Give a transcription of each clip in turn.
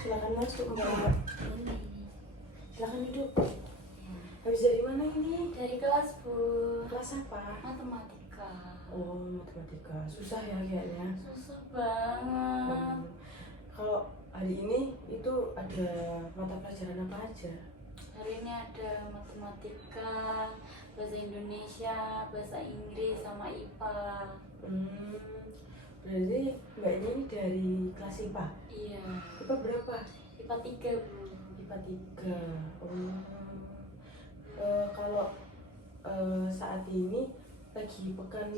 silakan masuk Mbak. Ini. Silakan duduk. Ya. Habis dari mana ini? Dari kelas Bu. Kelas apa? Matematika. Oh, matematika. Susah ya kayaknya. Susah banget. Kalau hari ini itu ada mata pelajaran apa aja? Hari ini ada matematika, bahasa Indonesia, bahasa Inggris, sama IPA. Berarti Mbak ini dari kelas IPA? Iya. IPA berapa? IPA 3 Bu. IPA 3. Kalau saat ini lagi pekan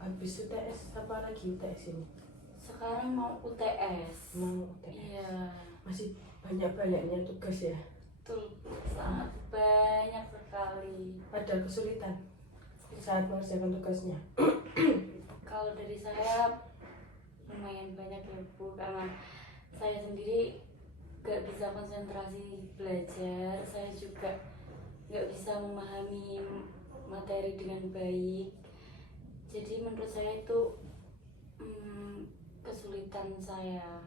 habis UTS apa lagi UTS ini? Sekarang mau UTS. Mau UTS. Iya. Masih banyak-banyaknya tugas ya? Betul, sangat banyak sekali. Ada kesulitan saat mengerjakan tugasnya? Kalau dari saya lumayan banyak ya Bu, karena saya sendiri gak bisa konsentrasi belajar, saya juga gak bisa memahami materi dengan baik. Jadi menurut saya itu kesulitan saya.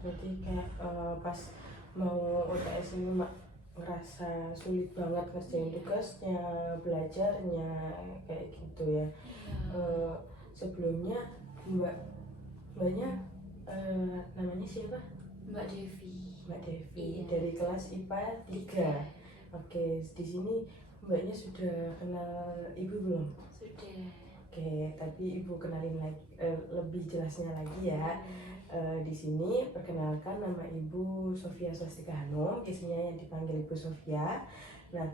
Berarti kayak pas mau UTS ini ngerasa sulit banget ngerjain tugasnya, belajarnya, kayak gitu ya. Sebelumnya mbaknya namanya siapa? Mbak Devi. Mbak Devi. Iya. Dari kelas IPA 3. Oke, di sini mbaknya sudah kenal ibu belum? Sudah. Oke, tapi ibu kenalin lagi lebih jelasnya lagi ya. Di sini perkenalkan, nama ibu Sofia Swastika Hanum, biasanya yang dipanggil ibu Sofia. Nah,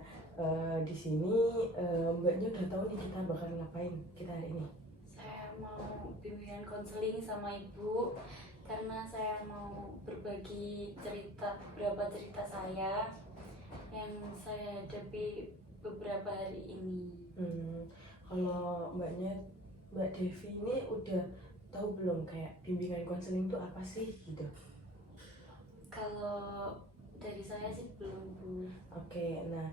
di sini mbaknya udah tahu nih kita bakal ngapain kita hari ini. Saya mau bimbingan konseling sama ibu karena saya mau berbagi beberapa cerita saya yang saya hadapi beberapa hari ini. Kalau Mbak Devi ini udah tahu belum kayak bimbingan konseling itu apa sih gitu? Kalau dari saya sih belum Bu. Oke, nah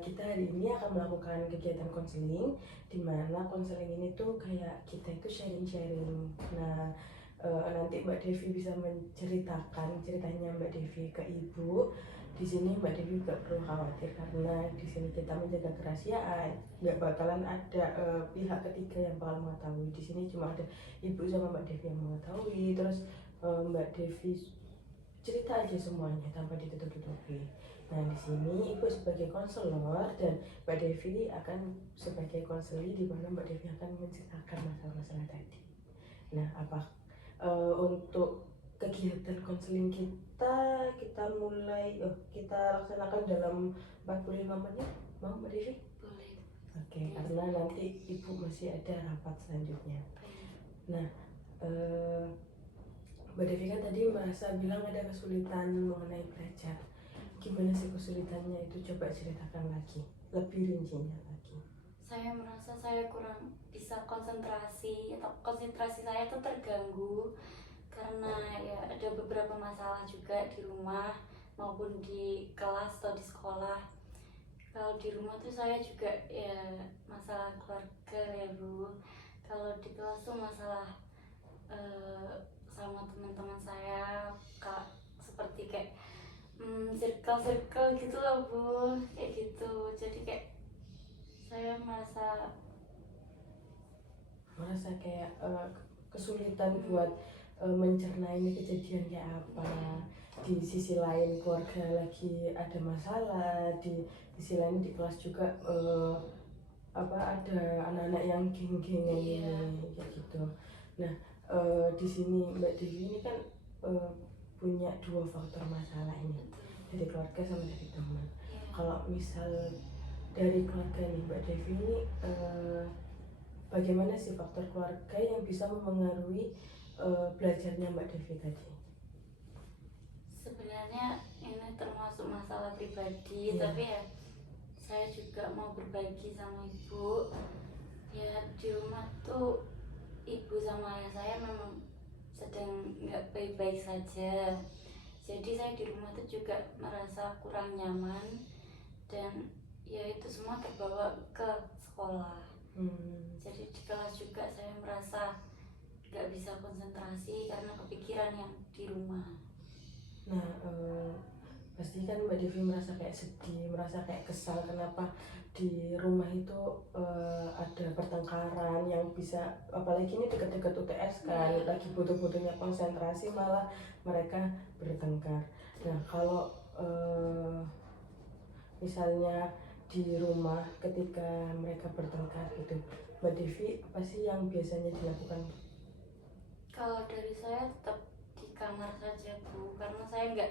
kita hari ini akan melakukan kegiatan konseling, di mana konseling ini tuh kayak kita itu sharing-sharing. Nah, nanti Mbak Devi bisa menceritakan ceritanya Mbak Devi ke ibu. Di sini Mbak Devi gak perlu khawatir karena di sini kita menjaga kerahasiaan. Nggak bakalan ada pihak ketiga yang bakal mengetahui. Di sini cuma ada ibu sama Mbak Devi yang mengetahui. Terus Mbak Devi cerita aja semuanya tanpa ditutup-tutupi. Nah, di sini ibu sebagai konselor dan Mbak Devi akan sebagai konseli, di mana Mbak Devi akan menceritakan masalah-masalah tadi. Nah, untuk kegiatan konseling kita mulai kita laksanakan dalam 45 menit, mau Mbak Devi? Boleh. Oke, karena nanti ibu masih ada rapat selanjutnya. Nah, Mbak Devi kan tadi merasa bilang ada kesulitan mengenai belajar. Gimana sih kesulitannya itu? Coba ceritakan lagi, lebih rincinya lagi. Saya merasa saya kurang bisa konsentrasi, atau konsentrasi saya itu terganggu karena ya ada beberapa masalah juga di rumah maupun di kelas atau di sekolah. Kalau di rumah tuh saya juga ya masalah keluarga ya Bu. Kalau di kelas tuh masalah sama teman-teman saya, seperti kayak circle gitu loh Bu, kayak gitu. Jadi kayak saya merasa kayak kesulitan buat mencerna ini kejadian kayak apa. Di sisi lain keluarga lagi ada masalah, di sisi lain di kelas juga ada anak-anak yang geng-gengan ini kayak gitu. Nah, di sini Mbak Devi ini kan punya dua faktor masalah ini, dari keluarga sama dari teman. Kalau misal dari keluarga nih Mbak Devi ini bagaimana sih faktor keluarga yang bisa mempengaruhi belajarnya Mbak Devi tadi? Sebenarnya ini termasuk masalah pribadi, tapi ya saya juga mau berbagi sama ibu. Ya di rumah tuh ibu sama ayah saya memang sedang nggak baik-baik saja. Jadi saya di rumah tuh juga merasa kurang nyaman, dan ya itu semua terbawa ke sekolah. Jadi di kelas juga saya merasa nggak bisa konsentrasi konsentrasi karena kepikiran yang di rumah. Nah, pasti kan Mbak Devi merasa kayak sedih, merasa kayak kesal kenapa di rumah itu ada pertengkaran yang bisa, apalagi ini dekat-dekat UTS kan, lagi butuh-butuhnya konsentrasi malah mereka bertengkar. Nah, kalau misalnya di rumah ketika mereka bertengkar gitu, Mbak Devi apa sih yang biasanya dilakukan? Kalau dari saya tetap di kamar saja Bu, karena saya nggak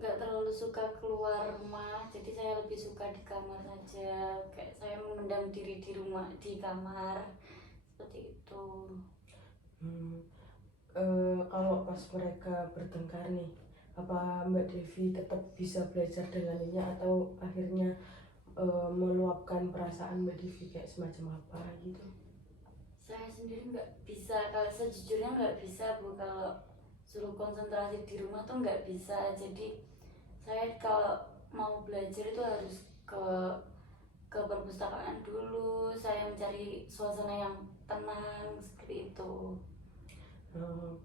terlalu suka keluar rumah, jadi saya lebih suka di kamar saja. Kayak saya memendam diri di rumah, di kamar, seperti itu. Kalau pas mereka bertengkar nih, apa Mbak Devi tetap bisa belajar dengan ini atau akhirnya meluapkan perasaan Mbak Devi kayak semacam apa gitu? Saya sendiri nggak bisa, kalau sejujurnya nggak bisa Bu, kalau suruh konsentrasi di rumah tuh nggak bisa. Jadi saya kalau mau belajar itu harus ke perpustakaan dulu, saya mencari suasana yang tenang seperti itu.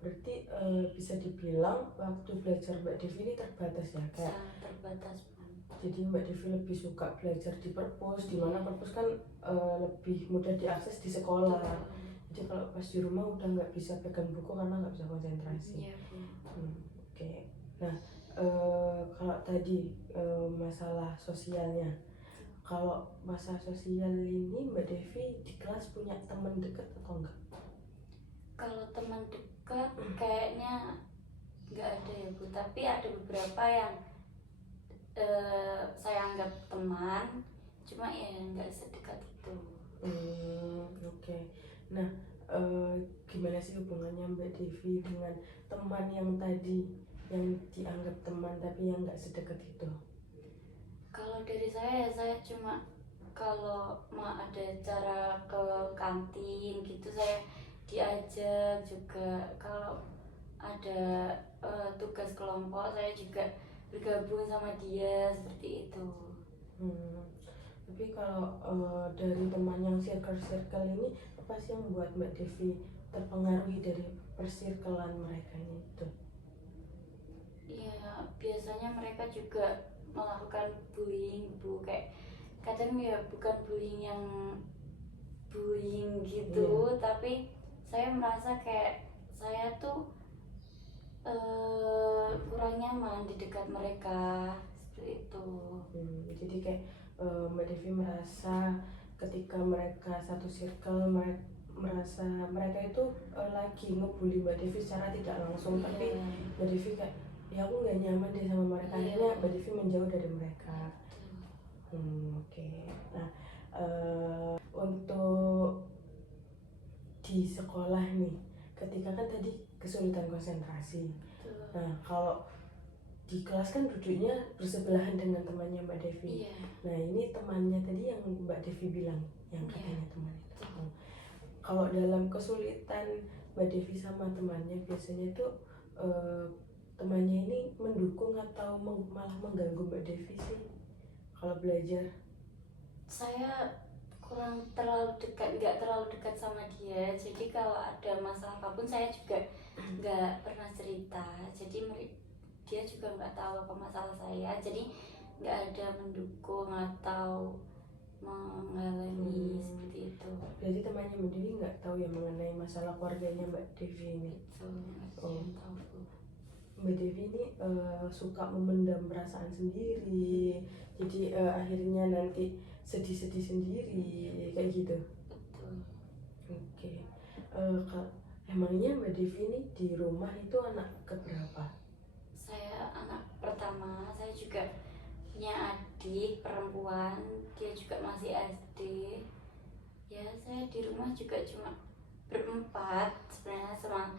Berarti bisa dibilang waktu belajar Mbak Devi ini terbatas ya, kayak Sangat terbatas Bu. jadi Mbak Devi lebih suka belajar di perpus, di mana perpus kan lebih mudah diakses di sekolah. Jadi kalau pas di rumah udah nggak bisa pegang buku karena nggak bisa konsentrasi. Iya Bu. Oke. Nah, kalau tadi masalah sosialnya, kalau masalah sosial ini Mbak Devi di kelas punya teman dekat atau enggak? Kalau teman dekat kayaknya nggak ada ya Bu, tapi ada beberapa yang saya anggap teman, cuma ya nggak sedekat itu. Oke. Nah, gimana sih hubungannya Mbak Devi dengan teman yang tadi yang dianggap teman tapi yang nggak sedekat itu? Kalau dari saya cuma kalau mau ada acara ke kantin gitu saya diajak juga. Kalau ada tugas kelompok saya juga bergabung sama dia seperti itu. Tapi kalau dari teman yang circle ini, apa sih yang membuat Mbak Devi terpengaruhi dari persirkelan mereka ini itu? Ya biasanya mereka juga melakukan bullying Bu, kayak kadang ya bukan bullying yang bullying gitu, tapi saya merasa kayak saya tuh kurang nyaman di dekat mereka seperti itu. Jadi kayak Mbak Devi merasa ketika mereka satu circle, merasa mereka itu lagi ngebully Mbak Devi secara tidak langsung, tapi Mbak Devi kayak ya aku nggak nyaman deh sama mereka, akhirnya Mbak Devi menjauh dari mereka. Oke. Nah, untuk di sekolah nih, ketika kan tadi kesulitan konsentrasi. Nah, kalau di kelas kan duduknya bersebelahan dengan temannya Mbak Devi. Nah, ini temannya tadi yang Mbak Devi bilang, yang katanya teman itu. Kalau dalam kesulitan Mbak Devi sama temannya, biasanya itu temannya ini mendukung atau malah mengganggu Mbak Devi sih kalau belajar? Saya nggak terlalu dekat sama dia, jadi kalau ada masalah apapun saya juga nggak pernah cerita, jadi dia juga nggak tahu apa masalah saya, jadi nggak ada mendukung atau menghalangi seperti itu. Jadi temannya Mbak Devi nggak tahu ya mengenai masalah keluarganya Mbak Devi ini? Mbak Devi ini suka memendam perasaan sendiri, jadi akhirnya nanti sedih-sedih sendiri kayak gitu. Betul. Oke. Emangnya Mbak Devi ini di rumah itu anak keberapa? Saya anak pertama, saya juga punya adik perempuan, dia juga masih SD. Ya saya di rumah juga cuma berempat sebenarnya, sama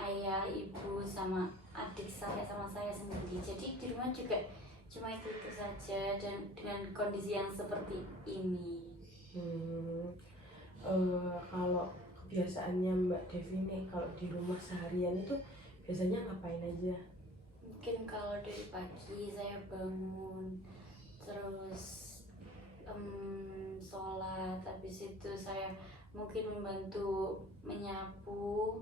ayah, ibu, sama adik saya, sama saya sendiri. Jadi di rumah juga cuma itu saja, dan dengan kondisi yang seperti ini. Kalau kebiasaannya Mbak Devi nih kalau di rumah seharian itu biasanya ngapain aja? Mungkin kalau dari pagi saya bangun, terus sholat, habis itu saya mungkin membantu menyapu,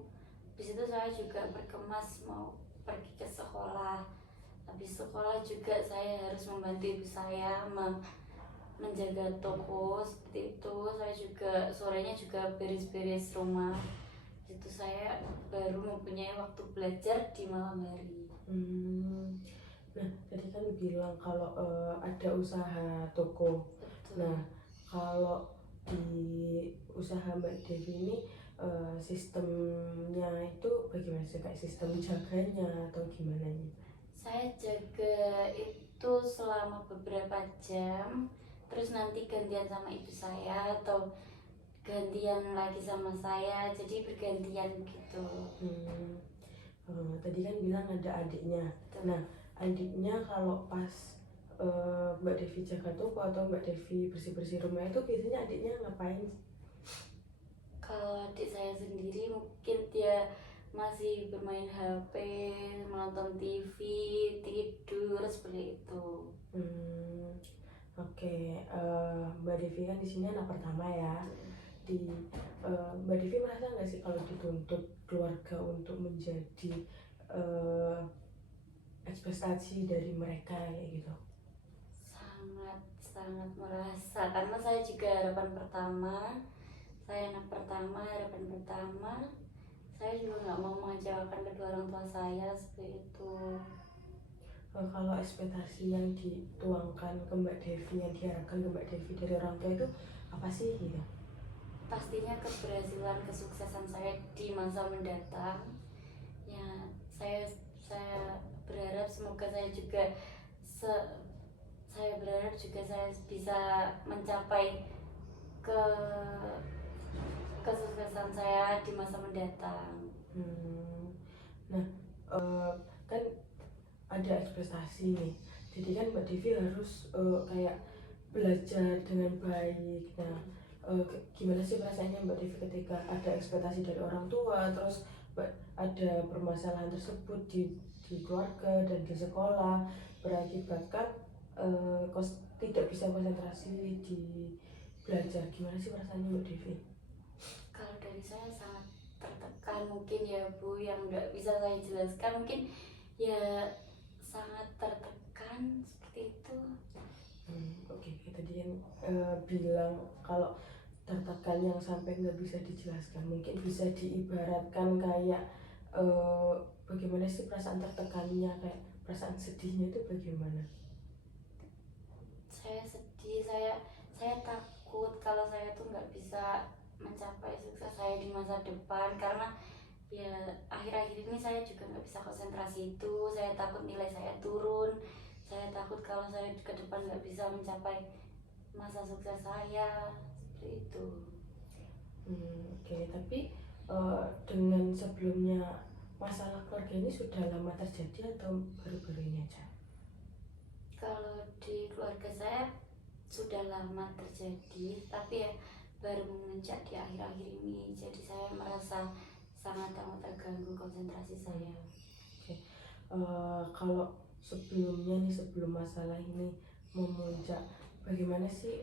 Habis itu saya juga berkemas mau pergi ke sekolah. Habis sekolah juga saya harus membantu ibu saya menjaga toko seperti itu. Saya juga sorenya juga beres-beres rumah. Itu saya baru mempunyai waktu belajar di malam hari. Nah, tadi kan bilang kalau ada usaha toko. Betul. Nah, kalau di usaha Mbak Devi ini sistemnya itu bagaimana sih? Kayak sistem jaganya atau gimana nih? Saya jaga itu selama beberapa jam, terus nanti gantian sama ibu saya atau gantian lagi sama saya, jadi bergantian gitu. Tadi kan bilang ada adiknya. Nah, adiknya kalau pas Mbak Devi jaga toko atau Mbak Devi bersih-bersih rumah itu biasanya adiknya ngapain? Kalau adik saya sendiri mungkin dia masih bermain HP, menonton TV, tidur seperti itu. Oke, Mbak Devi kan di sini anak pertama ya. Mbak Devi merasa nggak sih kalau dituntut keluarga untuk menjadi ekspektasi dari mereka kayak gitu? Sangat merasa, karena saya juga harapan pertama, saya anak pertama, harapan pertama. Saya juga nggak mau mengecewakan kedua orang tua saya seperti itu. Kalau ekspektasi yang dituangkan ke Mbak Devi, yang diharapkan ke Mbak Devi dari orang tua itu apa sih gitu? Pastinya keberhasilan, kesuksesan saya di masa mendatang. Ya, saya berharap semoga saya berharap juga saya bisa mencapai kesuksesan saya di masa mendatang. Nah, kan ada ekspektasi nih, jadi kan Mbak Devi harus kayak belajar dengan baik. Nah, gimana sih perasaannya Mbak Devi ketika ada ekspektasi dari orang tua, terus ada permasalahan tersebut di keluarga dan di sekolah, berakibatkan tidak bisa konsentrasi di belajar. Gimana sih perasaannya Mbak Devi? Kalau dari saya sangat tertekan mungkin ya Bu, yang nggak bisa saya jelaskan, mungkin ya sangat tertekan seperti itu. Oke, tadi yang bilang kalau tertekan yang sampai nggak bisa dijelaskan, mungkin bisa diibaratkan kayak bagaimana sih perasaan tertekannya, kayak perasaan sedihnya itu bagaimana? Saya sedih, saya takut kalau saya tuh nggak bisa mencapai sukses saya di masa depan, karena ya akhir-akhir ini saya juga nggak bisa konsentrasi itu. Saya takut nilai saya turun, saya takut kalau saya ke depan nggak bisa mencapai masa sukses saya seperti itu. Oke, tapi dengan sebelumnya masalah keluarga ini sudah lama terjadi atau baru-baru ini aja? Kalau di keluarga saya sudah lama terjadi, tapi ya baru memuncak di akhir-akhir ini, jadi saya merasa sangat terganggu konsentrasi saya. Oke. Kalau sebelumnya nih, sebelum masalah ini memuncak, bagaimana sih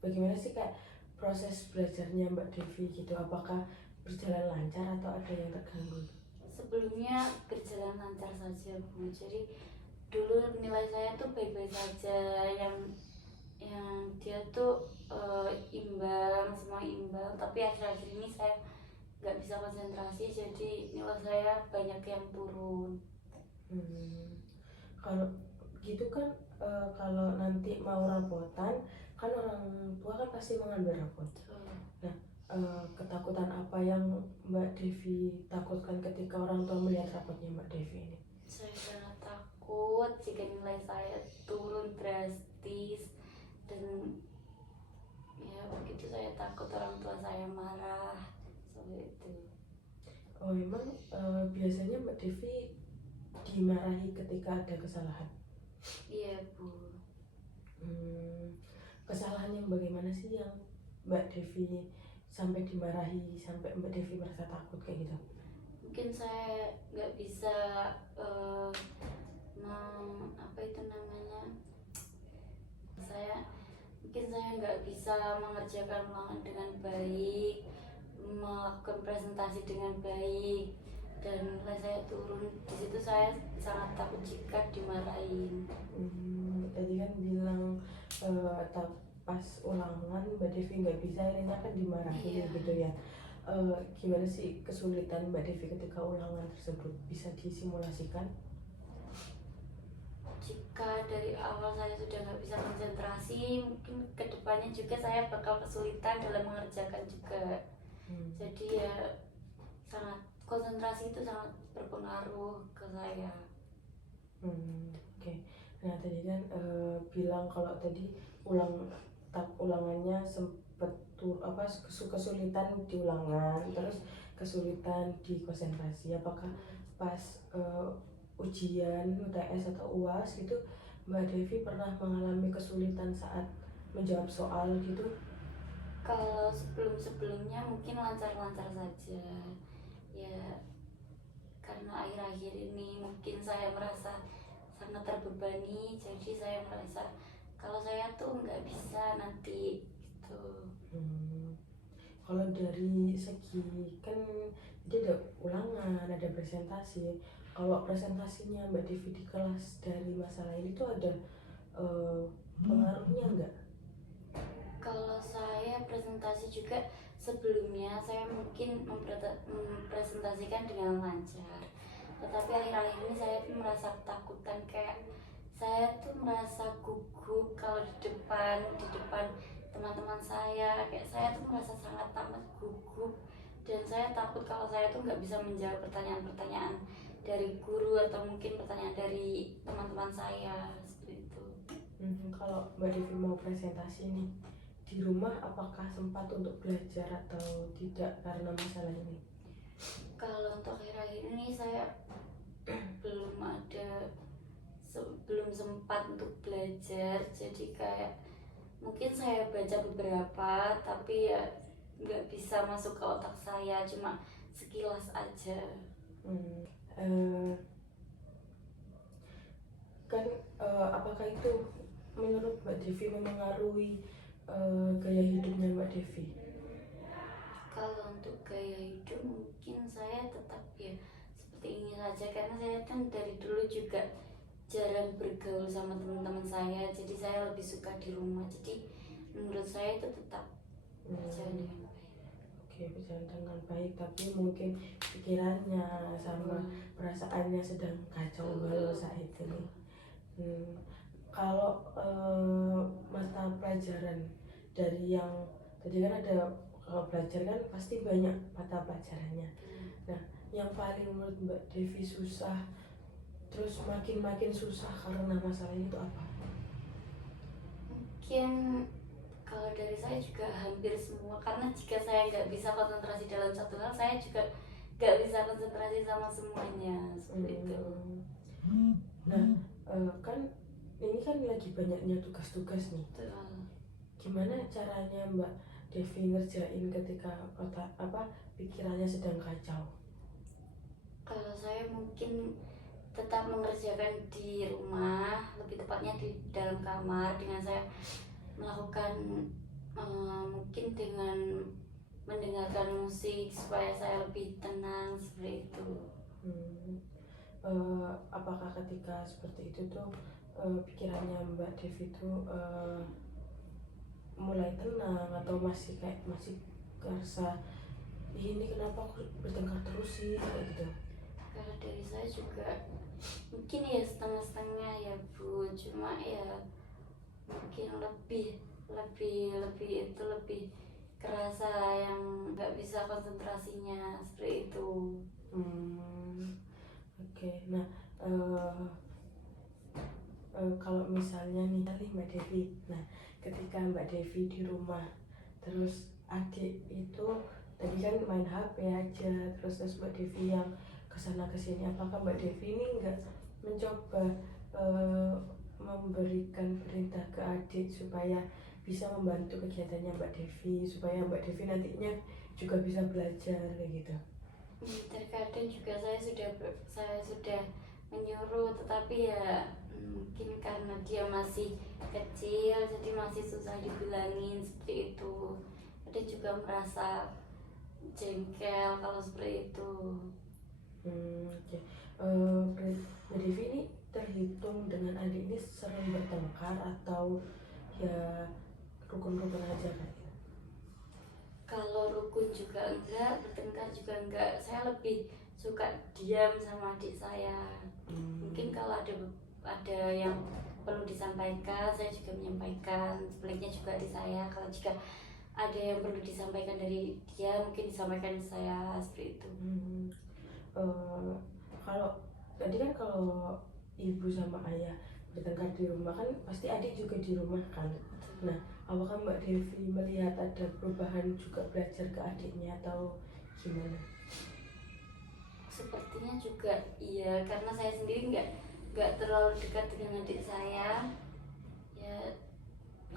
bagaimana sih kayak proses belajarnya Mbak Devi gitu? Apakah berjalan lancar atau ada yang terganggu? Sebelumnya berjalan lancar saja Bu, jadi dulu nilai saya tuh baik-baik saja, yang dia tuh imbang, semua imbang, tapi akhir-akhir ini saya nggak bisa konsentrasi, jadi nilai saya banyak yang turun. Kalau gitu kan kalau nanti mau rapotan kan orang tua kan pasti mengambil rapot. Nah, ketakutan apa yang Mbak Devi takutkan ketika orang tua melihat rapotnya Mbak Devi ini? Saya sangat takut jika nilai saya turun drastis, dan ya begitu, saya takut orang tua saya marah seperti itu. Oh, memang biasanya Mbak Devi dimarahi ketika ada kesalahan? Iya Bu. Kesalahan yang bagaimana sih yang Mbak Devi sampai dimarahi, sampai Mbak Devi merasa takut kayak gitu? Mungkin saya nggak bisa apa itu namanya, mungkin saya nggak bisa mengerjakan ulangan dengan baik, melakukan presentasi dengan baik dan nilai saya turun. Di situ saya sangat takut jika dimarahin. Tadi kan bilang pas ulangan Mbak Devi nggak bisa, akhirnya kan dimarahin Iya. gitu ya. Gimana sih kesulitan Mbak Devi ketika ulangan tersebut, bisa disimulasikan? Jika dari awal saya sudah nggak bisa konsentrasi, mungkin kedepannya juga saya bakal kesulitan dalam mengerjakan juga. Jadi ya sangat, konsentrasi itu sangat berpengaruh ke saya. Oke. Nah tadi kan bilang kalau tadi ulangannya sempet kesulitan di ulangan, terus kesulitan di konsentrasi. Apakah pas ujian UTS atau UAS gitu Mbak Devi pernah mengalami kesulitan saat menjawab soal gitu? Kalau sebelum-sebelumnya mungkin lancar-lancar saja ya, karena akhir-akhir ini mungkin saya merasa sangat terbebani, jadi saya merasa kalau saya tuh nggak bisa nanti gitu. Kalau dari segi kan jadi ada ulangan, ada presentasi. Kalau presentasinya Mbak Devi di kelas dari masalah ini tuh ada pengaruhnya nggak? Kalau saya presentasi juga sebelumnya saya mungkin mempresentasikan dengan lancar, tetapi akhir-akhir ini saya tuh merasa ketakutan, kayak saya tuh merasa gugup kalau di depan teman-teman saya, kayak saya tuh merasa sangat amat gugup dan saya takut kalau saya tuh nggak bisa menjawab pertanyaan-pertanyaan dari guru atau mungkin pertanyaan dari teman-teman saya seperti itu. Kalau Mbak Devi mau presentasi nih di rumah, apakah sempat untuk belajar atau tidak karena masalah ini? Kalau untuk akhir-akhir ini saya belum sempat untuk belajar, jadi kayak mungkin saya baca beberapa tapi ya nggak bisa masuk ke otak saya, cuma sekilas aja. Apakah itu menurut Mbak Devi memengaruhi gaya hidupnya Mbak Devi? Kalau untuk gaya hidup mungkin saya tetap ya seperti ini saja, karena saya kan dari dulu juga jarang bergaul sama teman-teman saya, jadi saya lebih suka di rumah. Jadi menurut saya itu tetap berjalan dengan baik. Oke, berjalan dengan baik, tapi mungkin pikirannya sama perasaannya sedang kacau balau saat itu nih. Kalau mata pelajaran dari yang tadi kan ada, kalau belajar kan pasti banyak mata pelajarannya. Nah, yang paling menurut Mbak Devi susah, terus makin susah karena masalah itu apa? Mungkin kalau dari saya juga hampir semua, karena jika saya nggak bisa konsentrasi dalam satu hal, saya juga nggak bisa konsentrasi sama semuanya seperti itu. Nah, kan ini kan lagi banyaknya tugas-tugas nih. Gimana caranya Mbak Devi ngerjain ketika pikirannya sedang kacau? Kalau saya mungkin tetap mengerjakan di rumah, lebih tepatnya di dalam kamar, dengan saya melakukan mungkin dengan mendengarkan musik supaya saya lebih tenang seperti itu. Apakah ketika seperti itu tuh pikirannya Mbak Devi tuh mulai tenang atau masih kerasa ini kenapa aku bertengkar terus sih kayak gitu? Kalau dari saya juga mungkin ya setengah-setengah ya Bu, cuma ya mungkin lebih itu lebih kerasa yang nggak bisa konsentrasinya seperti itu. Oke. Nah, kalau misalnya nih Mbak Devi, nah ketika Mbak Devi di rumah, terus adik itu tadi kan main HP aja, terus Mbak Devi yang kesana kesini, apakah Mbak Devi ini nggak mencoba memberikan perintah ke adik supaya bisa membantu kegiatannya Mbak Devi, supaya Mbak Devi nantinya juga bisa belajar kayak gitu? Terkadang juga saya sudah menyuruh, tetapi ya mungkin karena dia masih kecil jadi masih susah dibilangin seperti itu. Dia juga merasa jengkel kalau seperti itu. Oke. Mbak Devi ini terhitung dengan adik ini sering bertengkar atau ya rukun-rukun aja kan? Kalau rukun juga enggak, bertengkar juga enggak. Saya lebih suka diam sama adik saya. Mungkin kalau ada yang perlu disampaikan, saya juga menyampaikan. Sebaliknya juga adik saya. Kalau jika ada yang perlu disampaikan dari dia, mungkin disampaikan ke saya seperti itu. Kalau tadi kan kalau ibu sama ayah bertengkar di rumah kan pasti adik juga di rumah kan. Nah, apakah Mbak Devi melihat ada perubahan juga belajar ke adiknya atau gimana? Sepertinya juga iya, karena saya sendiri nggak terlalu dekat dengan adik saya. Ya,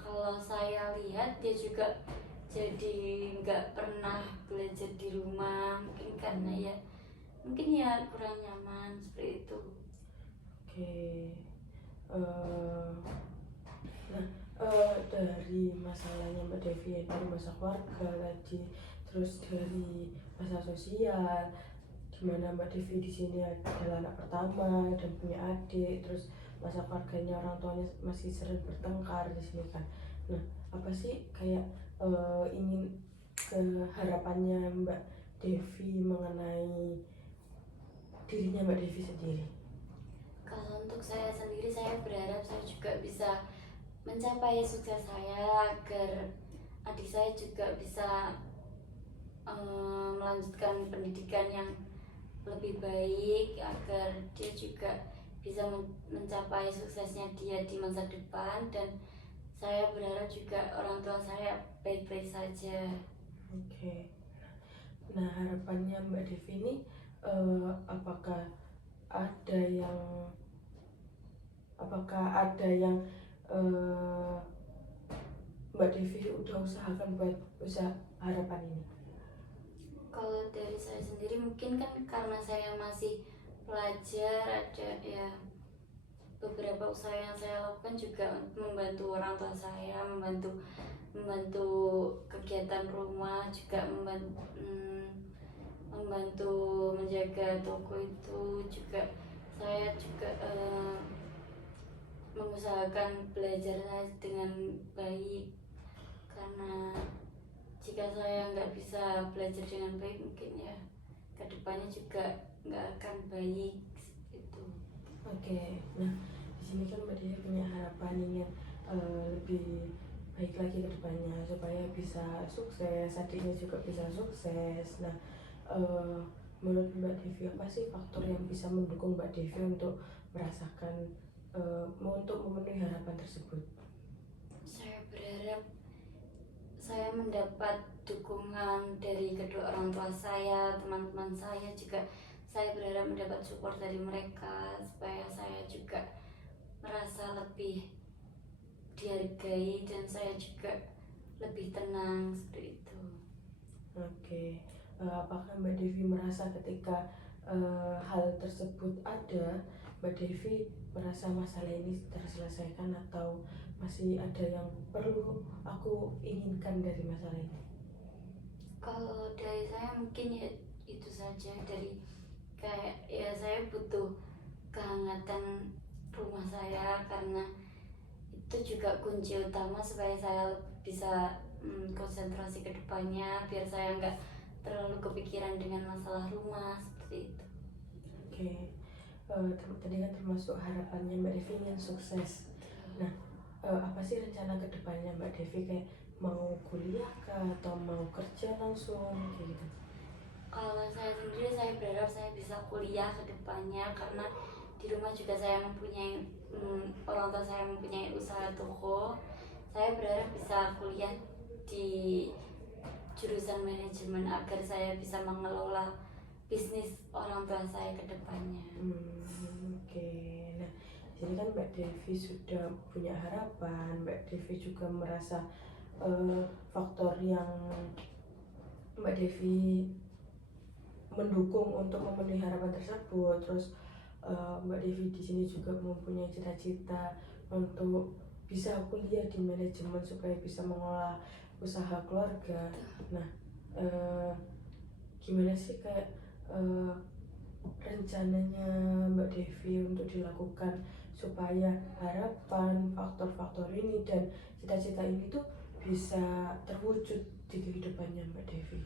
kalau saya lihat dia juga jadi nggak pernah belajar di rumah, mungkin ya kurang nyaman seperti itu. Oke. Eh, nah, dari masalahnya Mbak Devi dari masa keluarga tadi, terus dari masa sosial, gimana Mbak Devi di sini adalah anak pertama dan punya adik, terus masa keluarganya orang tuanya masih sering bertengkar di sini kan. Nah, apa sih kayak ingin harapannya Mbak Devi mengenai dirinya Mbak Devi sendiri? Kalau untuk saya sendiri, saya berharap saya juga bisa mencapai sukses saya agar adik saya juga bisa melanjutkan pendidikan yang lebih baik, agar dia juga bisa mencapai suksesnya dia di masa depan, dan saya berharap juga orang tua saya baik-baik saja. Oke. Nah, harapannya Mbak Devi ini apakah ada yang Mbak Devi udah usahakan buat usaha harapan ini? Kalau dari saya sendiri mungkin kan karena saya masih pelajar, ada ya beberapa usaha yang saya lakukan juga untuk membantu orang tua saya, membantu kegiatan rumah, juga membantu menjaga toko itu, juga saya juga mengusahakan belajar saya dengan baik, karena jika saya nggak bisa belajar dengan baik, mungkin ya kedepannya juga nggak akan baik itu. Oke. Nah, di sini kan Mbak Devi punya harapan ingin lebih baik lagi ke depannya supaya bisa sukses, adiknya juga bisa sukses. Nah, menurut Mbak Devi apa sih faktor yang bisa mendukung Mbak Devi untuk merasakan untuk memenuhi harapan tersebut? Saya berharap saya mendapat dukungan dari kedua orang tua saya, teman-teman saya juga. Saya berharap mendapat support dari mereka supaya saya juga merasa lebih dihargai dan saya juga lebih tenang seperti itu. Oke. Apakah Mbak Devi merasa ketika hal tersebut ada, Mbak Devi merasa masalah ini terselesaikan atau masih ada yang perlu aku inginkan dari masalah ini? Kalau dari saya mungkin ya itu saja, dari kayak ya saya butuh kehangatan rumah saya, karena itu juga kunci utama supaya saya bisa konsentrasi ke depannya, biar saya nggak terlalu kepikiran dengan masalah rumah seperti itu. Oke. Tadi kan termasuk harapannya Mbak Devi ingin sukses. Nah, apa sih rencana kedepannya Mbak Devi, kayak mau kuliah kah atau mau kerja langsung kayak gitu? Kalau saya sendiri, saya berharap saya bisa kuliah ke depannya, karena di rumah juga saya mempunyai orang tua saya mempunyai usaha toko. Saya berharap bisa kuliah di jurusan manajemen agar saya bisa mengelola bisnis orang tua saya ke depannya. Oke. Nah, jadi kan Mbak Devi sudah punya harapan, Mbak Devi juga merasa faktor yang Mbak Devi mendukung untuk memenuhi harapan tersebut. Terus Mbak Devi di sini juga mempunyai cita-cita untuk bisa kuliah di manajemen supaya bisa mengolah usaha keluarga. Nah, gimana sih kayak rencananya Mbak Devi untuk dilakukan supaya harapan, faktor-faktor ini dan cita-cita ini tuh bisa terwujud di kehidupannya Mbak Devi?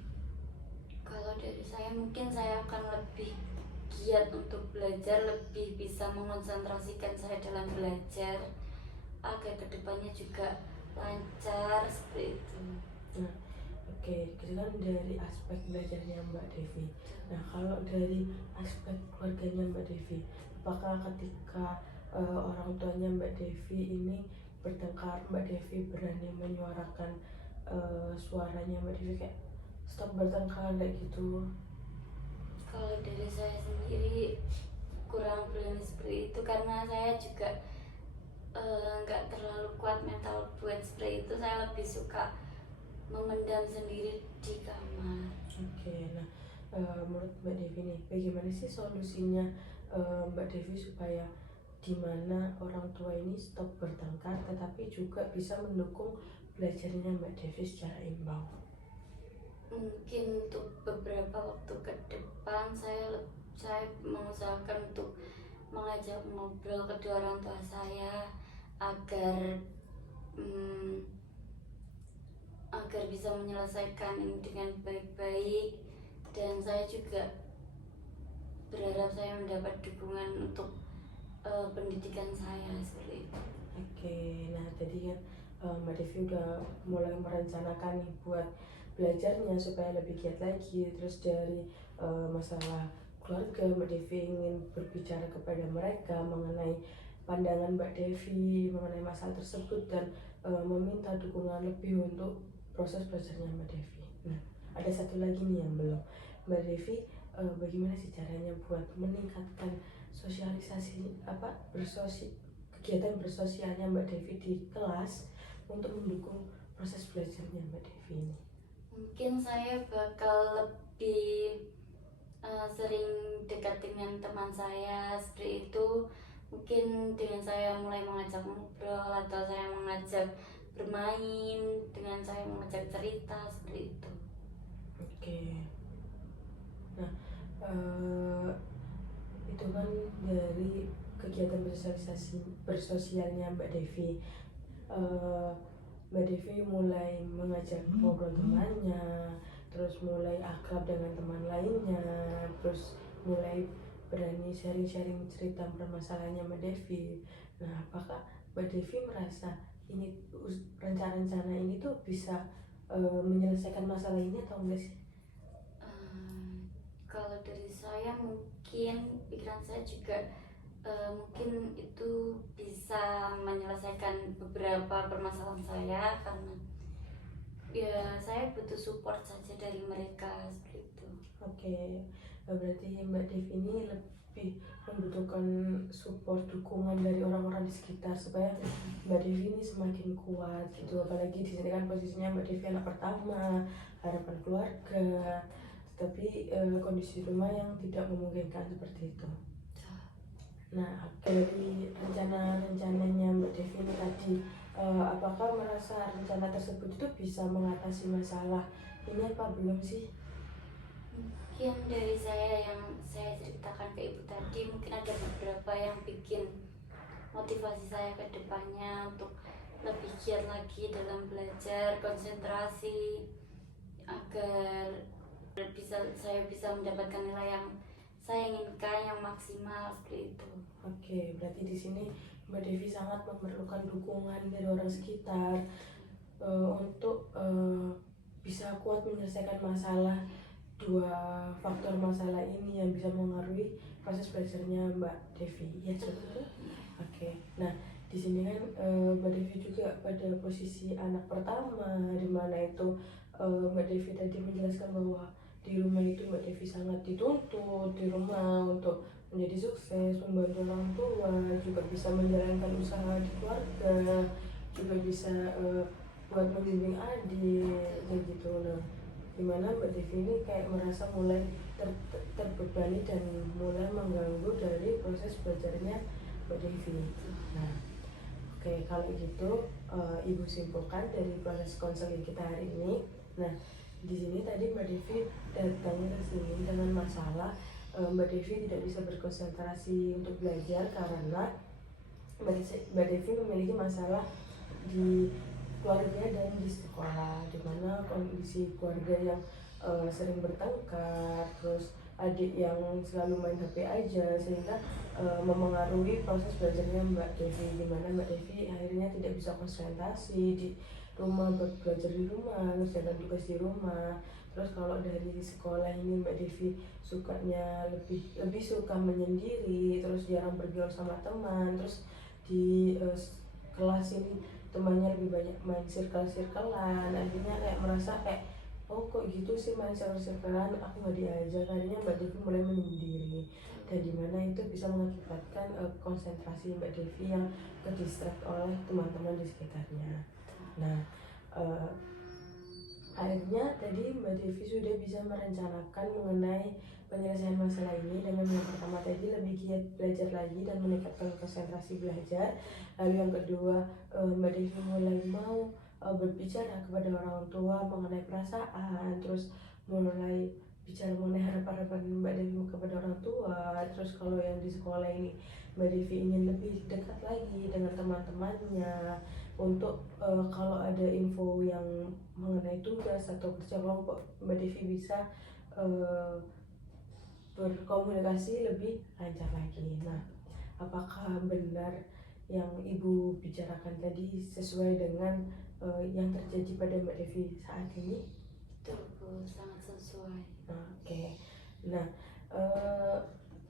Kalau dari saya mungkin saya akan lebih giat untuk belajar, lebih bisa mengonsentrasikan saya dalam belajar agar kedepannya juga lancar seperti itu. Nah, oke, itu kan dari aspek belajarnya Mbak Devi. Nah, kalau dari aspek keluarganya Mbak Devi, apakah ketika orang tuanya Mbak Devi ini bertengkar, Mbak Devi berani menyuarakan suaranya Mbak Devi kayak stop bertengkar kayak gitu? Kalau dari saya sendiri kurang berani seperti itu karena saya juga nggak terlalu kuat mental buat seperti itu. Saya lebih suka memendam sendiri di kamar. Oke, nah menurut Mbak Devi nih, bagaimana sih solusinya Mbak Devi supaya dimana orang tua ini stop bertengkar tetapi juga bisa mendukung belajarnya Mbak Devi secara imbang? Mungkin untuk beberapa waktu ke depan saya mengusahakan untuk mengajak ngobrol kedua orang tua saya agar agar bisa menyelesaikan ini dengan baik-baik, dan saya juga berharap saya mendapat dukungan untuk pendidikan saya seperti itu. Oke, nah tadi kan Mbak Devi udah mulai merencanakan nih buat belajarnya supaya lebih giat lagi. Terus dari masalah keluarga, Mbak Devi ingin berbicara kepada mereka mengenai pandangan Mbak Devi mengenai masalah tersebut dan meminta dukungan lebih untuk proses belajarnya Mbak Devi. Nah, ada satu lagi nih yang belum. Mbak Devi, bagaimana sih caranya buat meningkatkan sosialisasi kegiatan bersosialnya Mbak Devi di kelas untuk mendukung proses belajarnya Mbak Devi ini? Mungkin saya bakal lebih sering dekat dengan teman saya seperti itu. Mungkin dengan saya mulai mengajak ngobrol atau saya mengajak bermain, dengan saya mengajak cerita seperti itu. Oke. Nah, itu kan dari kegiatan bersosialnya Mbak Devi. Mbak Devi mulai mengajak ngobrol temannya, terus mulai akrab dengan teman lainnya, terus mulai berani sharing-sharing cerita permasalahannya Mbak Devi. Nah, apakah Mbak Devi merasa ini rencana-rencana ini tuh bisa menyelesaikan masalah ini atau enggak sih? Kalau dari saya mungkin pikiran saya juga mungkin itu bisa menyelesaikan beberapa permasalahan saya, karena ya saya butuh support saja dari mereka seperti itu. Oke, berarti Mbak Devi ini lebih membutuhkan support, dukungan dari orang-orang di sekitar supaya Mbak Devi ini semakin kuat gitu. Apalagi di sini kan posisinya Mbak Devi anak pertama, harapan keluarga, tapi kondisi rumah yang tidak memungkinkan seperti itu. Nah, dari rencana-rencananya Mbak Devi ini tadi, apakah merasa rencana tersebut itu bisa mengatasi masalah ini apa belum sih? Mungkin dari saya yang saya ceritakan ke ibu tadi, mungkin ada beberapa yang bikin motivasi saya ke depannya untuk lebih giat lagi dalam belajar, konsentrasi, agar saya bisa mendapatkan nilai yang saya inginkan, yang maksimal seperti itu. Oke, berarti di sini Mbak Devi sangat memerlukan dukungan dari orang sekitar untuk bisa kuat menyelesaikan masalah, dua faktor masalah ini yang bisa mengaruhi proses belajarnya Mbak Devi. Ya, seperti itu. Oke, nah di sini kan Mbak Devi juga pada posisi anak pertama, di mana itu Mbak Devi tadi menjelaskan bahwa di rumah itu Mbak Devi sangat dituntut di rumah untuk menjadi sukses, membantu orang tua, juga bisa menjalankan usaha di keluarga, juga bisa buat membimbing adik, kayak gitu. Nah, dimana Mbak Devi ini kayak merasa mulai terbebani dan mulai mengganggu dari proses belajarnya Mbak Devi. Nah, oke, kalau gitu Ibu simpulkan dari proses konseling kita hari ini. Nah, di sini tadi Mbak Devi datangnya ke sini dengan masalah Mbak Devi tidak bisa berkonsentrasi untuk belajar karena Mbak Devi memiliki masalah di keluarga dan di sekolah, di mana kondisi keluarga yang sering bertengkar, terus adik yang selalu main HP aja, sehingga memengaruhi proses belajarnya Mbak Devi, di mana Mbak Devi akhirnya tidak bisa konsentrasi di rumah, belajar di rumah, ngerjakan tugas di rumah. Terus kalau dari sekolah ini Mbak Devi sukanya lebih suka menyendiri, terus jarang bergaul sama teman, terus di kelas ini temannya lebih banyak main circle-circlean, akhirnya kayak merasa kayak oh kok gitu sih main circle-circlean, aku nggak diajak. Akhirnya Mbak Devi mulai menyendiri, dan dimana itu bisa mengakibatkan konsentrasi Mbak Devi yang ke-distract oleh teman-teman di sekitarnya. Nah, eh, akhirnya tadi Mbak Devi sudah bisa merencanakan mengenai penyelesaian masalah ini dengan yang pertama tadi lebih giat belajar lagi dan meningkatkan konsentrasi belajar. Lalu yang kedua, Mbak Devi mulai mau berbicara kepada orang tua mengenai perasaan, terus mulai bicara mengenai harapan-harapan Mbak Devi kepada orang tua. Terus kalau yang di sekolah ini Mbak Devi ingin lebih dekat lagi dengan teman-temannya untuk kalau ada info yang mengenai tugas atau kerja kelompok, Mbak Devi bisa berkomunikasi lebih lancar lagi. Nah, apakah benar yang Ibu bicarakan tadi sesuai dengan yang terjadi pada Mbak Devi saat ini? Betul Bu, sangat sesuai. Oke. Nah,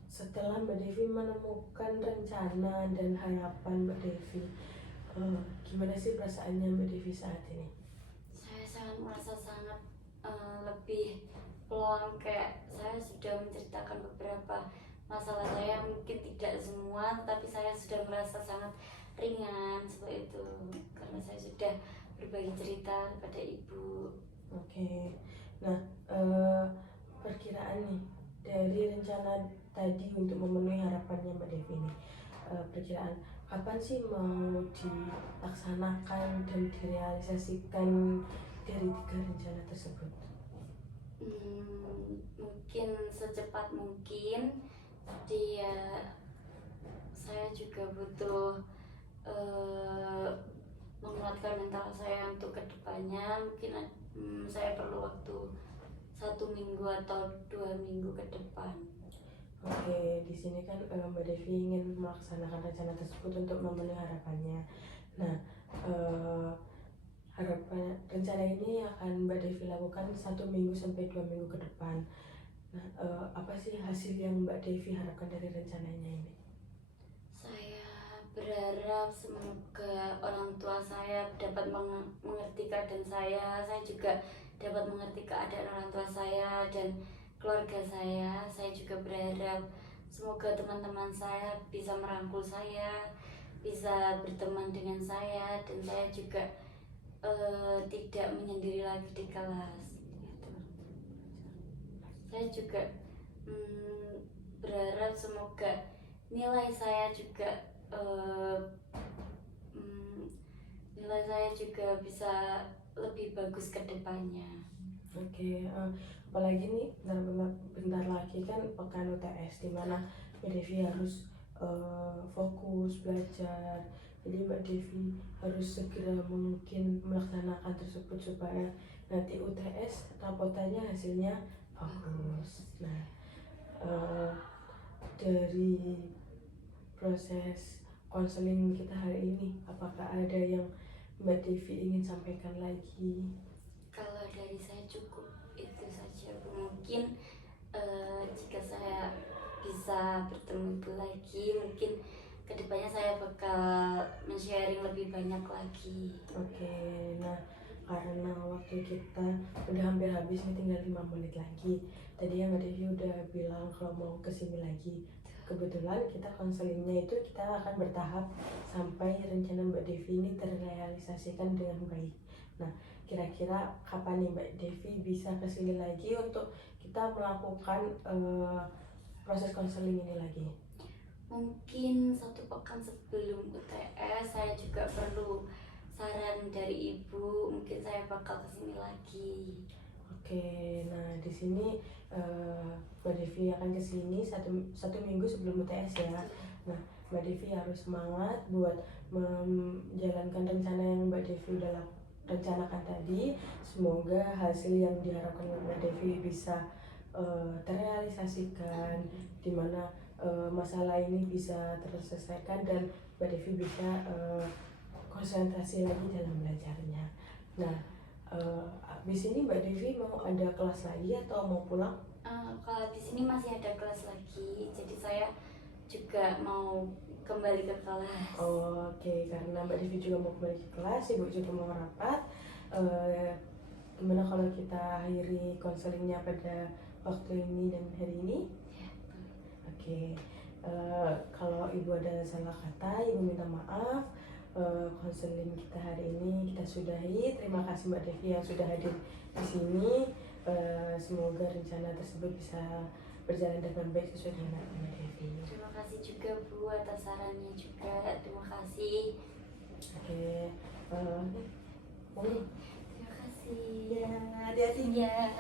setelah Mbak Devi menemukan rencana dan harapan Mbak Devi, gimana sih perasaannya Mbak Devi saat ini? Saya sangat merasa sangat lebih peluang, kayak saya sudah menceritakan beberapa masalah saya, mungkin tidak semua, tapi saya sudah merasa sangat ringan seperti itu karena saya sudah berbagi cerita kepada ibu. Oke. Nah, perkiraan nih dari rencana tadi untuk memenuhi harapannya Mbak Devi ini, perkiraan kapan sih mau dilaksanakan dan direalisasikan dari 3 rencana tersebut? Mungkin secepat mungkin. Jadi ya saya juga butuh menguatkan mental saya untuk kedepannya. Mungkin saya perlu waktu 1 minggu atau 2 minggu ke depan. Oke, di sini kan Mbak Devi ingin melaksanakan rencana tersebut untuk memenuhi harapannya. Nah, rencana ini akan Mbak Devi lakukan 1 minggu sampai 2 minggu ke depan. Nah, apa sih hasil yang Mbak Devi harapkan dari rencananya ini? Saya berharap semoga orang tua saya dapat mengerti keadaan saya juga dapat mengerti keadaan orang tua saya dan keluarga saya. Saya juga berharap semoga teman-teman saya bisa merangkul saya, bisa berteman dengan saya, dan saya juga tidak menyendiri lagi di kelas gitu. Saya juga berharap semoga nilai saya juga nilai saya juga bisa lebih bagus ke depannya. Oke, apalagi nih bentar lagi kan pekan UTS, dimana Mbak Devi harus fokus belajar. Jadi Mbak Devi harus segera mungkin melaksanakan tersebut supaya nanti UTS rapotannya hasilnya bagus. Nah, dari proses konseling kita hari ini, apakah ada yang Mbak Devi ingin sampaikan lagi? Kalau dari saya cukup itu saja Bu. Mungkin jika saya bisa bertemu Ibu lagi, mungkin kedepannya saya bakal men-sharing lebih banyak lagi. Oke, nah karena waktu kita udah hampir habis nih, tinggal 5 menit lagi. Tadi yang Mbak Devi udah bilang kalau mau kesini lagi. Kebetulan kita konselingnya itu kita akan bertahap sampai rencana Mbak Devi ini terrealisasikan dengan baik. Nah, kira-kira kapan nih Mbak Devi bisa kesini lagi untuk kita melakukan proses konseling ini lagi? Mungkin 1 pekan sebelum UTS saya juga perlu saran dari Ibu, mungkin saya bakal kesini lagi. Oke, nah di sini Mbak Devi akan ke sini satu minggu sebelum UTS ya. Nah, Mbak Devi harus semangat buat menjalankan rencana yang Mbak Devi udah rencanakan tadi. Semoga hasil yang diharapkan Mbak Devi bisa terrealisasikan, dimana masalah ini bisa terselesaikan dan Mbak Devi bisa konsentrasi lagi dalam belajarnya. Nah, habis ini Mbak Devi mau ada kelas lagi atau mau pulang? Kalau di sini masih ada kelas lagi, jadi saya juga mau kembali ke kelas. Oke, karena Mbak Devi juga mau kembali ke kelas, Ibu juga mau rapat. Gimana kalau kita akhiri konselingnya pada waktu ini dan hari ini? Ya, betul. Oke, kalau Ibu ada salah kata, Ibu minta maaf. Konseling kita hari ini kita sudahi. Terima kasih Mbak Devi yang sudah hadir di sini. Semoga rencana tersebut bisa berjalan dengan baik sesuai dengan Mbak Devi. Terima kasih juga Bu atas sarannya juga. Terima kasih. Oke, Terima kasih. ya, hati-hati. Ya.